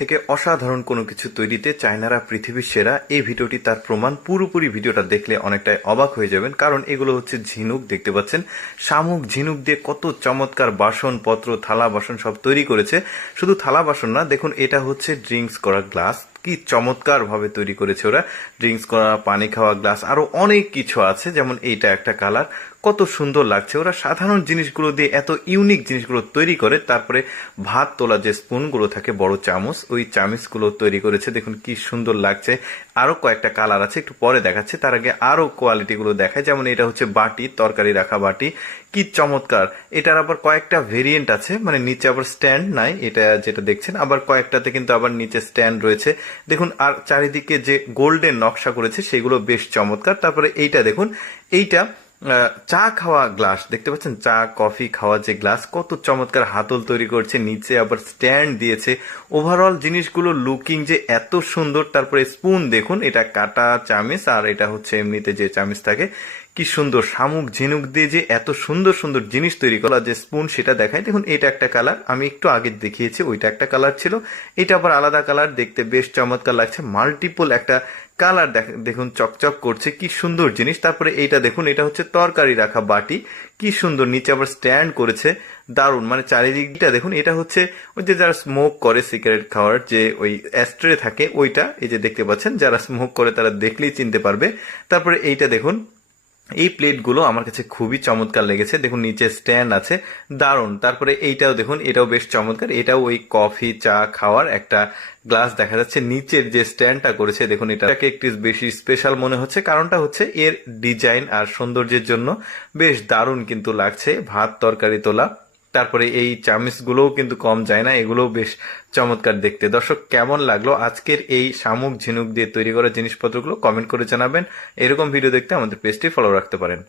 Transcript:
থেকে অসাধারণ কোনো কিছু তৈরিতে চায়নারা পৃথিবীর সেরা, এই ভিডিওটি তার প্রমাণ। পুরোপুরি ভিডিওটা দেখলে অনেকটাই অবাক হয়ে যাবেন, কারণ এগুলো হচ্ছে ঝিনুক, দেখতে পাচ্ছেন? শামুক, ঝিনুক দিয়ে কত চমৎকার বাসন পত্র থালা, বাসন সব তৈরি করেছে। শুধু থালা, বাসন না, দেখুন, এটা হচ্ছে ড্রিঙ্কস করা গ্লাস। কি চমৎকার ভাবে তৈরি করেছে ওরা। ড্রিঙ্কস করা পানি খাওয়া গ্লাস আরও অনেক কিছু আছে, যেমন এইটা একটা কালার কত সুন্দর লাগছে। ওরা সাধারণ জিনিসগুলো দিয়ে এত ইউনিক জিনিসগুলো তৈরি করে, তারপরে ভাত তোলা যে স্পুনগুলো থাকে, বড় চামচ, ওই চামচগুলো তৈরি করেছে। দেখুন কি সুন্দর লাগছে। আরও কয়েকটা কালার আছে, একটু পরে দেখাচ্ছে। তার আগে আরও কোয়ালিটিগুলো দেখায় যেমন এটা হচ্ছে বাটি, তরকারি রাখা বাটি। কি চমৎকার। এটার আবার কয়েকটা ভেরিয়েন্ট আছে মানে নিচে আবার স্ট্যান্ড নাই, এটা যেটা দেখছেন, আবার কয়েকটাতে কিন্তু আবার নিচে স্ট্যান্ড রয়েছে। দেখুন, আর চারিদিকে যে গোল্ডেন নকশা করেছে, সেগুলো বেশ চমৎকার। তারপরে এইটা দেখুন, এইটা চা খাওয়া গ্লাস দেখতে পাচ্ছেন? চা কফি খাওয়া যে গ্লাস কত চমৎকার হাতল তৈরি করছে, নিচে আবার স্ট্যান্ড দিয়েছে। ওভারঅল জিনিসগুলো লুকিং যে এত সুন্দর, তারপরে স্পুন দেখুন, এটা কাটা চামিচ, আর এটা হচ্ছে এমনিতে যে চামিচ থাকে, কি সুন্দর শামুক ঝিনুক দিয়ে যে এত সুন্দর সুন্দর জিনিস তৈরি করা যে স্পুন সেটা দেখায় দেখুন, এটা একটা কালার আমি একটু আগে দেখিয়েছি, ওইটা একটা কালার ছিল। এটা আবার আলাদা কালার দেখতে বেশ চমৎকার লাগছে। মাল্টিপল একটা কালার দেখুন, চকচক করছে, কি সুন্দর জিনিস। তারপরে এইটা দেখুন, এটা হচ্ছে তরকারি রাখা বাটি। কি সুন্দর, নিচে আবার স্ট্যান্ড করেছে, দারুণ। মানে চারিদিকটা দেখুন, এটা হচ্ছে ওই যে যারা স্মোক করে সিগারেট খাওয়ার যে ওই অ্যাস্ট্রে থাকে, ওইটা, এই যে দেখতে পাচ্ছেন, যারা স্মোক করে তারা দেখলেই চিনতে পারবে। তারপরে এইটা দেখুন এই প্লেটগুলো আমার কাছে খুবই চমৎকার লেগেছে। দেখুন, নিচে স্ট্যান্ড আছে। দারুণ। তারপরে এইটাও দেখুন, এটাও বেশ চমৎকার। এটাও ওই কফি, চা খাওয়ার একটা গ্লাস দেখা যাচ্ছে। নিচের যে স্ট্যান্ডটা করেছে, দেখুন, এটাকে একটু বেশি স্পেশাল মনে হচ্ছে। কারণটা হচ্ছে, এর ডিজাইন আর সৌন্দর্যের জন্য বেশ দারুণ কিন্তু লাগছে। ভাত, তরকারি, তোলা। তারপরে এই চামিচগুলোও কিন্তু কম যায় না, এগুলোও বেশ চমৎকার দেখতে। দর্শক, কেমন লাগল আজকের এই শামুক ঝিনুক দিয়ে তৈরি করা জিনিসপত্রগুলো? কমেন্ট করে জানাবেন। এরকম ভিডিও দেখতে আমাদের পেজটি ফলো রাখতে পারেন।